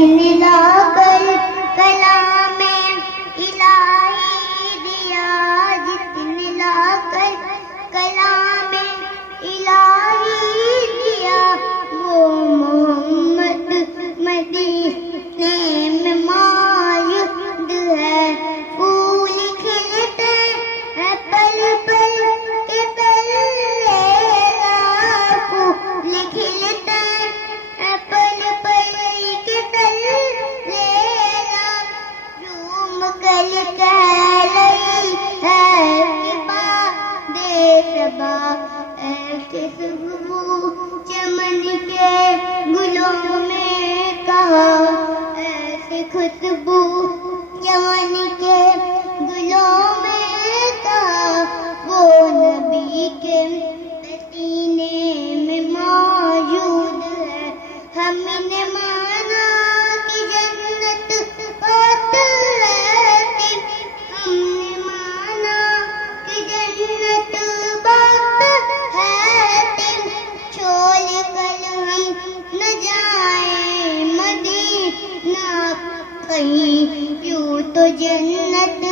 نے لا کر کلام الہی دیا، جس نے لا کر کلام الہی دیا، وہ محمد مدینے میں موجود ہے۔ پھول کھلتے ہیں پل پل کے تلے، پھول کھلتے ہیں پل پل کے تلے، جھوم کر کہہ رہی ہے کہ باد صبا، ایسے خوشبو چمن کے گلوں میں کہا، ایسے خوشبو چمن کے گلوں میں کہا، وہ نبی کے سینے میں موجود ہے۔ ہم نے مانا کہ جنت بات ہے، ہم نے مانا کہ جنت بات ہے، چھوڑ کر ہم نہ جائیں مدینہ کہیں، یوں تو جنت